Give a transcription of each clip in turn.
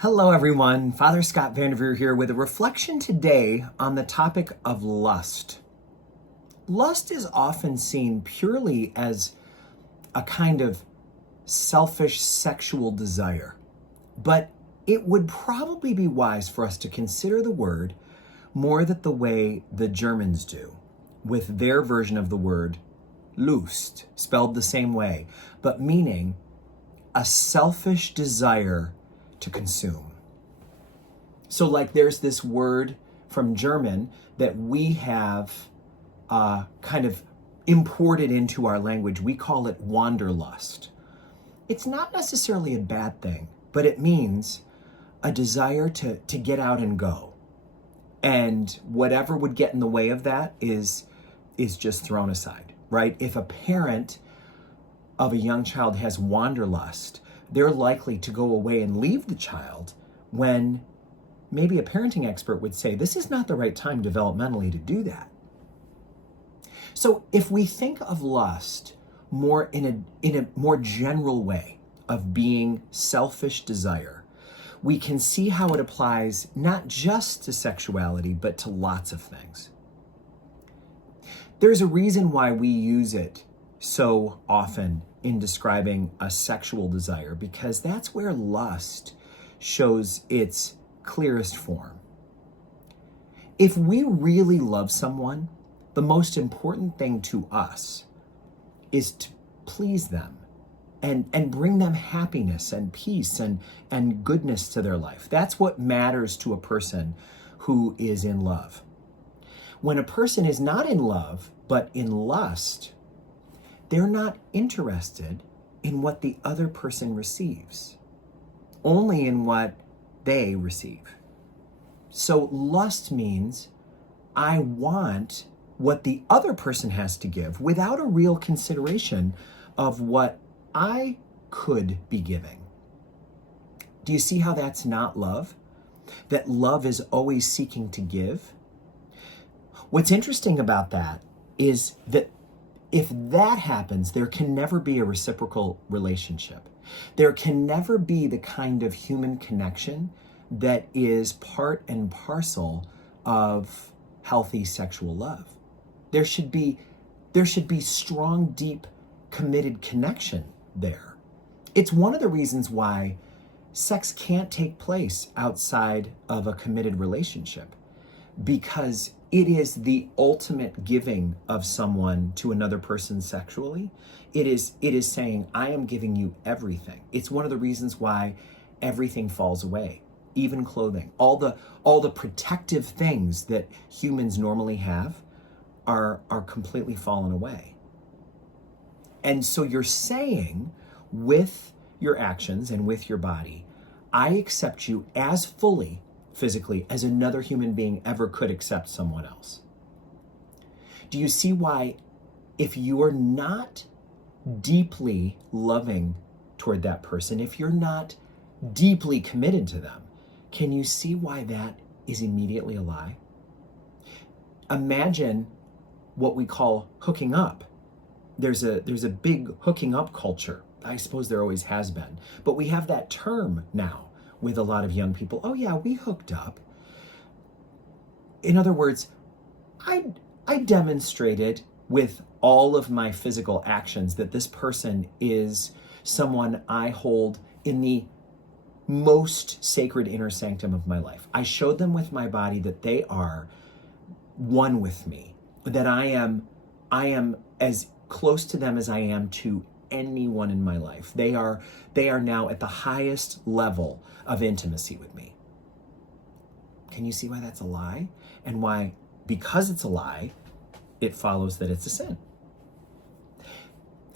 Hello, everyone. Father Scott Vanderveer here with a reflection today on the topic of lust. Lust is often seen purely as a kind of selfish sexual desire, but it would probably be wise for us to consider the word more than the way the Germans do, with their version of the word Lust, spelled the same way, but meaning a selfish desire to consume. So like there's this word from German that we have kind of imported into our language. We call it wanderlust. It's not necessarily a bad thing, but it means a desire to get out and go. And whatever would get in the way of that is just thrown aside, right? If a parent of a young child has wanderlust, they're likely to go away and leave the child when maybe a parenting expert would say, this is not the right time developmentally to do that. So if we think of lust more in a more general way of being selfish desire, we can see how it applies not just to sexuality, but to lots of things. There's a reason why we use it so often in describing a sexual desire, because that's where lust shows its clearest form. If we really love someone, the most important thing to us is to please them and bring them happiness and peace and goodness to their life. That's what matters to a person who is in love. When a person is not in love, but in lust, they're not interested in what the other person receives, only in what they receive. So lust means I want what the other person has to give without a real consideration of what I could be giving. Do you see how that's not love? That love is always seeking to give? What's interesting about that is that if that happens, there can never be a reciprocal relationship. There can never be the kind of human connection that is part and parcel of healthy sexual love. There should be strong, deep, committed connection there. It's one of the reasons why sex can't take place outside of a committed relationship, because it is the ultimate giving of someone to another person sexually. It is saying, I am giving you everything. It's one of the reasons why everything falls away, even clothing. All the protective things that humans normally have are completely fallen away. And so you're saying with your actions and with your body, I accept you as fully physically as another human being ever could accept someone else. Do you see why, if you are not deeply loving toward that person, if you're not deeply committed to them, can you see why that is immediately a lie? Imagine what we call hooking up. There's a big hooking up culture. I suppose there always has been, but we have that term now with a lot of young people. Oh yeah, we hooked up. In other words, I demonstrated with all of my physical actions that this person is someone I hold in the most sacred inner sanctum of my life. I showed them with my body that they are one with me, that I am as close to them as I am to anyone in my life. They are now at the highest level of intimacy with me. Can you see why that's a lie? And why, because it's a lie, it follows that it's a sin.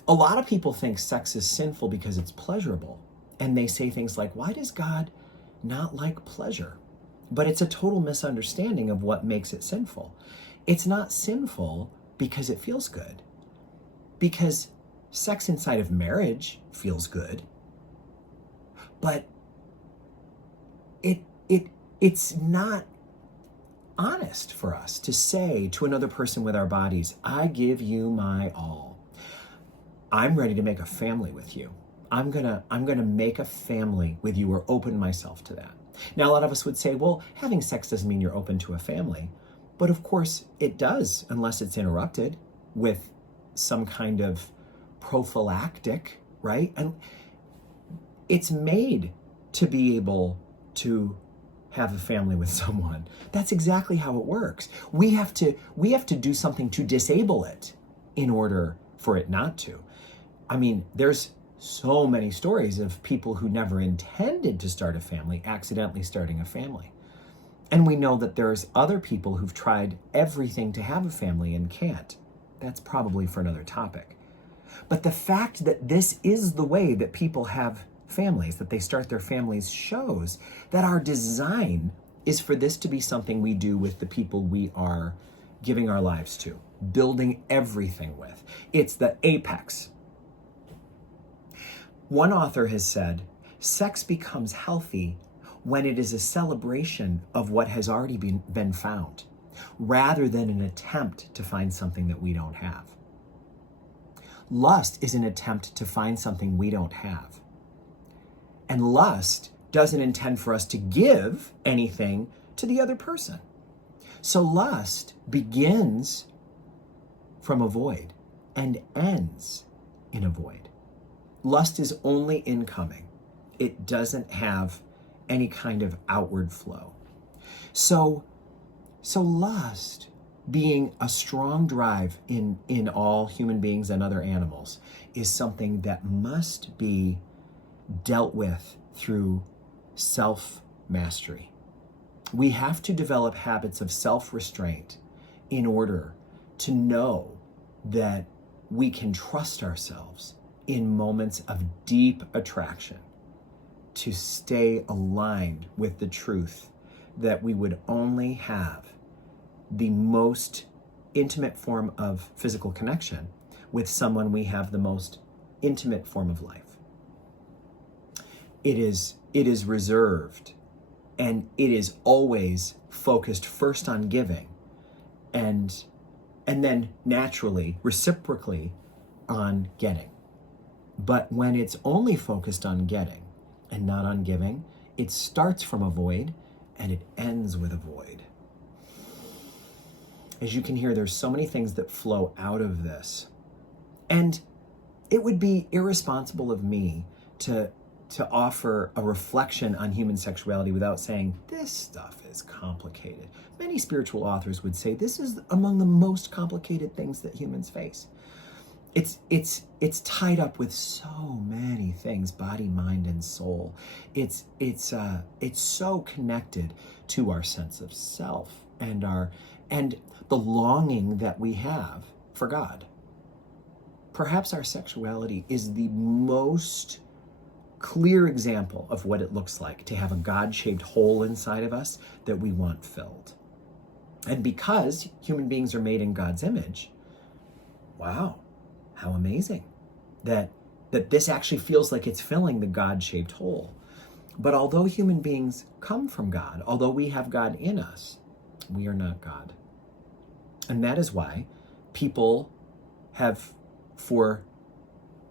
A lot of people think sex is sinful because it's pleasurable. And they say things like, why does God not like pleasure? But it's a total misunderstanding of what makes it sinful. It's not sinful because it feels good. Because sex inside of marriage feels good, but it's not honest for us to say to another person with our bodies, I give you my all. I'm ready to make a family with you. I'm gonna make a family with you or open myself to that. Now, a lot of us would say, well, having sex doesn't mean you're open to a family. But of course it does, unless it's interrupted with some kind of prophylactic, right? And it's made to be able to have a family with someone. That's exactly how it works. We have to do something to disable it in order for it not to. I mean, there's so many stories of people who never intended to start a family accidentally starting a family. And we know that there's other people who've tried everything to have a family and can't. That's probably for another topic. But the fact that this is the way that people have families, that they start their families, shows that our design is for this to be something we do with the people we are giving our lives to, building everything with. It's the apex. One author has said, sex becomes healthy when it is a celebration of what has already been found, rather than an attempt to find something that we don't have. Lust is an attempt to find something we don't have. And lust doesn't intend for us to give anything to the other person. So lust begins from a void and ends in a void. Lust is only incoming. It doesn't have any kind of outward flow. So lust, being a strong drive in all human beings and other animals, is something that must be dealt with through self-mastery. We have to develop habits of self-restraint in order to know that we can trust ourselves in moments of deep attraction, to stay aligned with the truth that we would only have the most intimate form of physical connection with someone we have the most intimate form of life. It is reserved, and it is always focused first on giving, and then naturally, reciprocally, on getting. But when it's only focused on getting and not on giving, it starts from a void and it ends with a void. As you can hear, there's so many things that flow out of this. And it would be irresponsible of me to offer a reflection on human sexuality without saying, this stuff is complicated. Many spiritual authors would say this is among the most complicated things that humans face. It's tied up with so many things, body, mind, and soul. It's so connected to our sense of self and the longing that we have for God. Perhaps our sexuality is the most clear example of what it looks like to have a God-shaped hole inside of us that we want filled. And because human beings are made in God's image, wow, how amazing that this actually feels like it's filling the God-shaped hole. But although human beings come from God, although we have God in us, we are not God. And that is why people have, for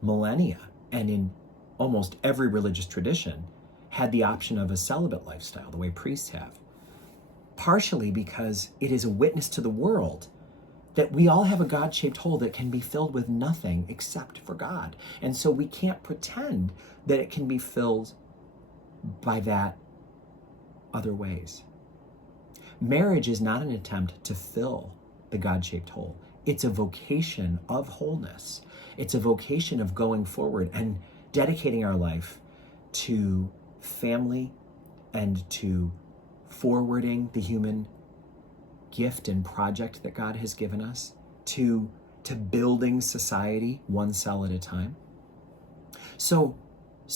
millennia, and in almost every religious tradition, had the option of a celibate lifestyle, the way priests have. Partially because it is a witness to the world that we all have a God-shaped hole that can be filled with nothing except for God. And so we can't pretend that it can be filled by that other ways. Marriage is not an attempt to fill the God-shaped hole. It's a vocation of wholeness. It's a vocation of going forward and dedicating our life to family and to forwarding the human gift and project that God has given us, to building society one cell at a time. So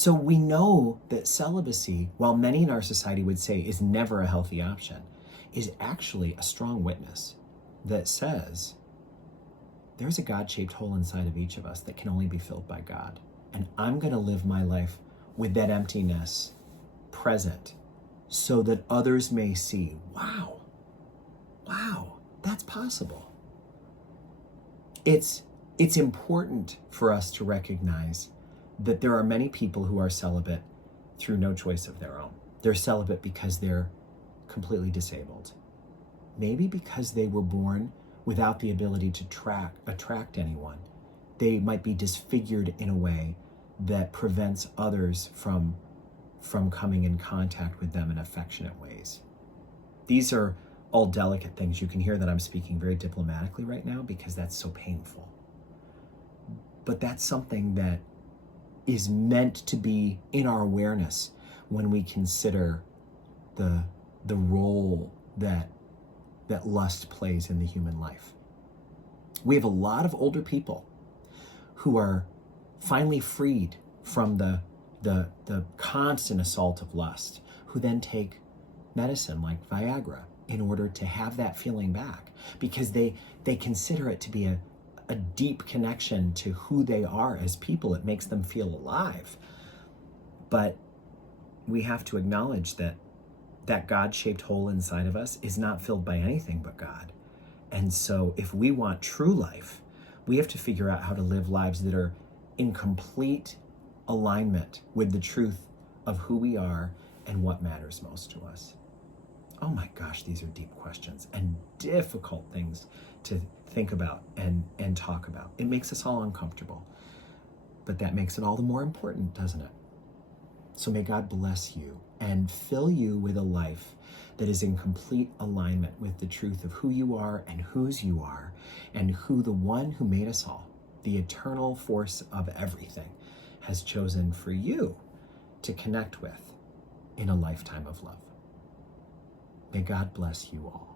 we know that celibacy, while many in our society would say is never a healthy option, is actually a strong witness that says there's a God-shaped hole inside of each of us that can only be filled by God. And I'm going to live my life with that emptiness present so that others may see, wow, that's possible. It's important for us to recognize that there are many people who are celibate through no choice of their own. They're celibate because they're completely disabled. Maybe because they were born without the ability to attract anyone. They might be disfigured in a way that prevents others from coming in contact with them in affectionate ways. These are all delicate things. You can hear that I'm speaking very diplomatically right now because that's so painful. But that's something that is meant to be in our awareness when we consider the role that lust plays in the human life. We have a lot of older people who are finally freed from the constant assault of lust, who then take medicine like Viagra in order to have that feeling back, because they consider it to be a deep connection to who they are as people. It makes them feel alive. But we have to acknowledge that God-shaped hole inside of us is not filled by anything but God. And so if we want true life, we have to figure out how to live lives that are in complete alignment with the truth of who we are and what matters most to us. Oh my gosh, these are deep questions and difficult things to think about and talk about. It makes us all uncomfortable, but that makes it all the more important, doesn't it? So may God bless you and fill you with a life that is in complete alignment with the truth of who you are and whose you are, and who the one who made us all, the eternal force of everything, has chosen for you to connect with in a lifetime of love. May God bless you all.